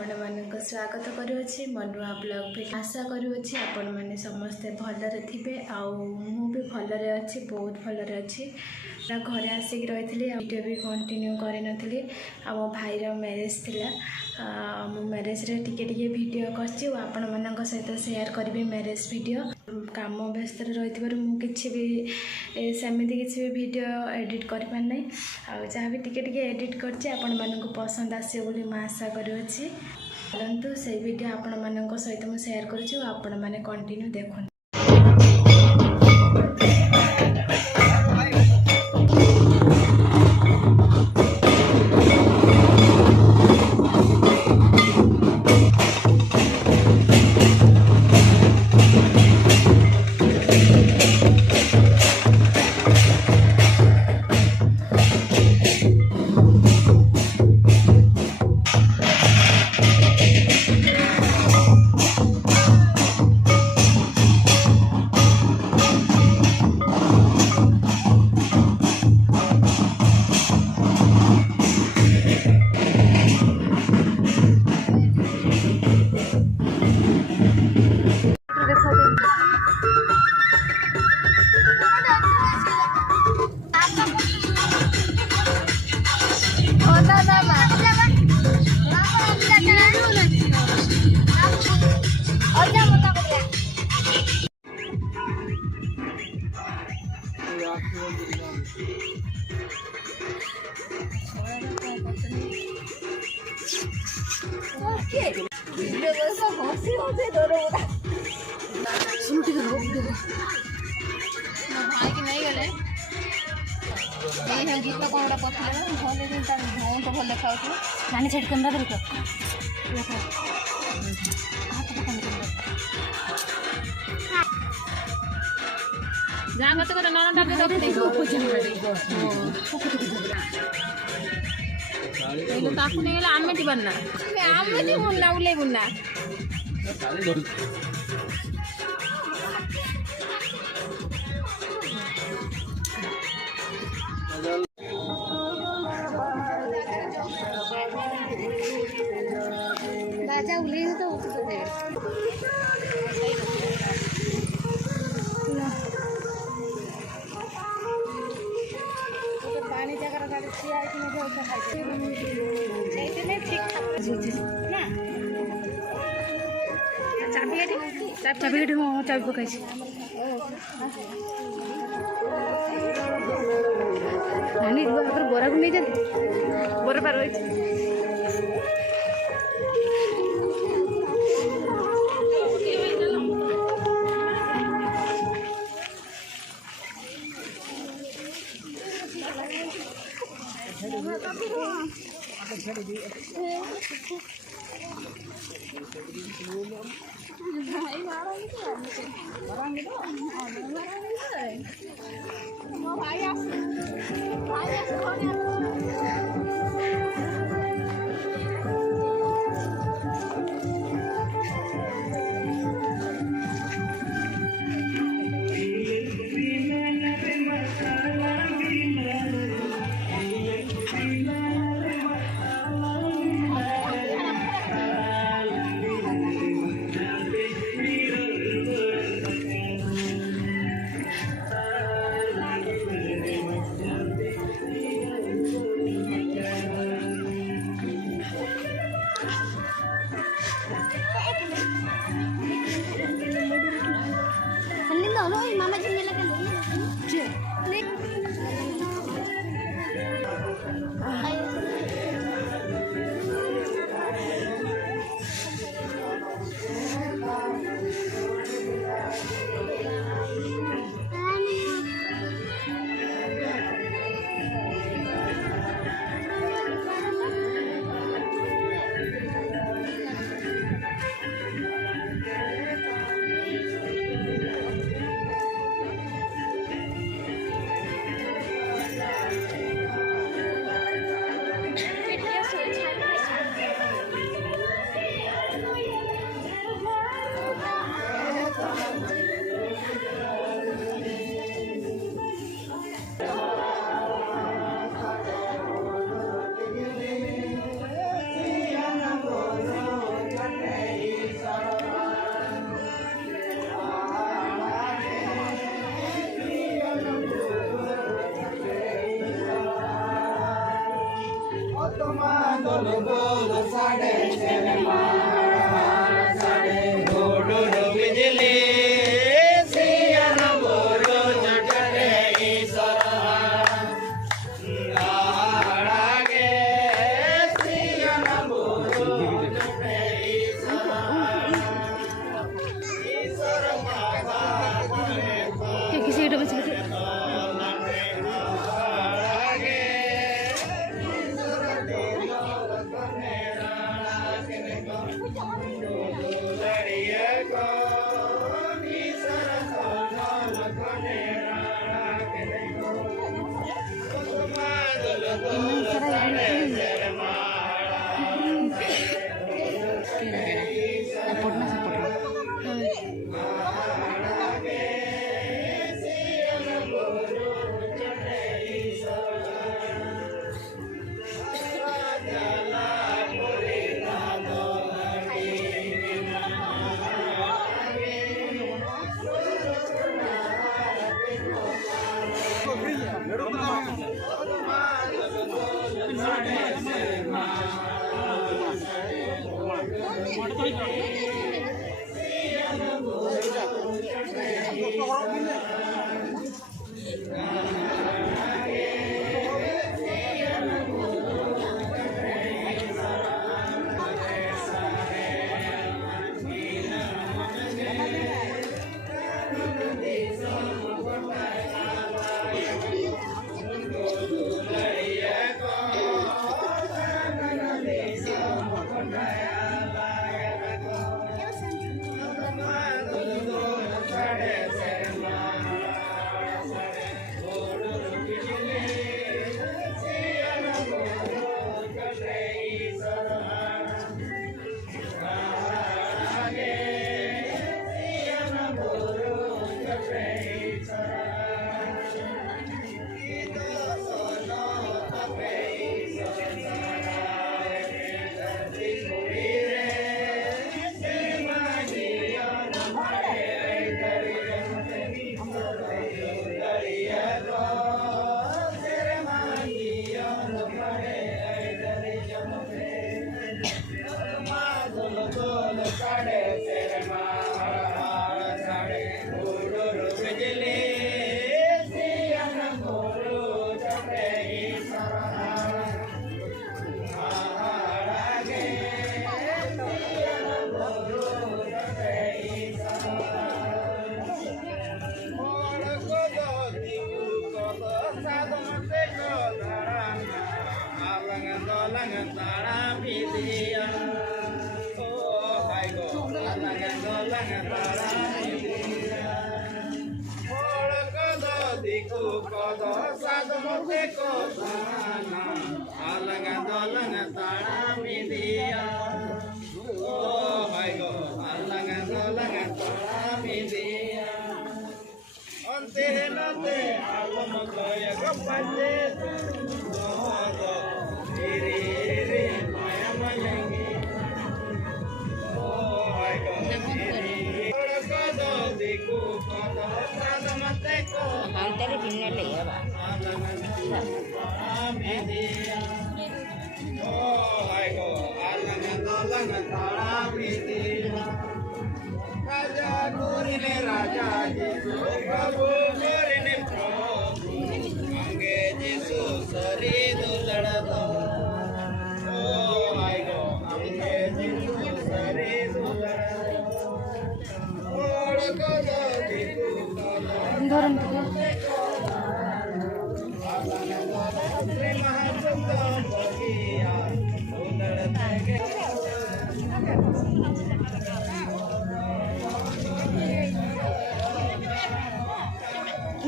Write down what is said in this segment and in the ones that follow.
आपण मानक स्वागत करुँचे मो नुआ ब्लॉग पे आशा करुँचे आपण मैंने समस्ते भलरे थे भी भलरे अच्छी बहुत भलरे अच्छी घरे आसिक रही वीडियो भी कंटिन्यू करी मो भाईर मैरेज थिला मो मैरेज रे टिके वीडियो करपण मान सहित शेयर करी मैरेज वीडियो काम व्यस्त रही मुझे भी सेमती किसी भी वीडियो एडिट कर पारना जहाँ भी टिके एडिट कर पसंद आसे बोली मैं आशा करुँची परंतु से वीडियो आपण मान सहित मुझे शेयर करें कंटिन्यू देखो। भाई की नहीं गले ये गीत कौन पकड़े भले दिन भौन तो भल देखा नानी छेड़ कैमरा धरिक जहाँ गत कर ननटा ताकू नहीं गले आमे टी बनना आमे टी बुनना उले बुनना राजा उले तो पानी जगह गाड़ी छिया कि नहीं होता है ठीक ना चाबी चाबी पकाई नानी बोरा को नहीं जाते बोरा पार रही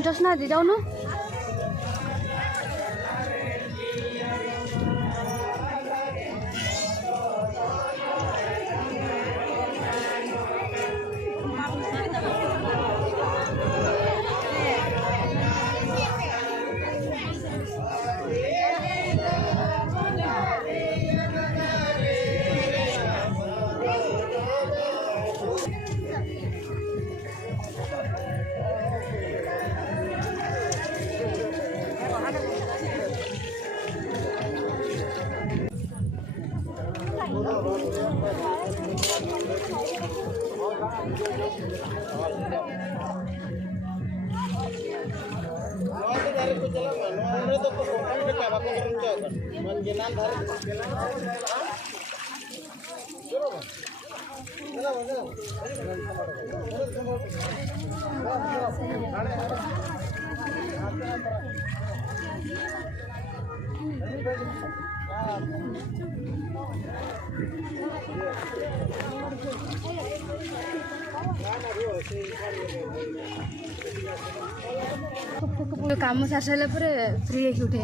जसना दे जाऊ न କାମ ସାରି ସାରିଲା ପରେ ଫ୍ରି ହେଇକି ଉଠେ।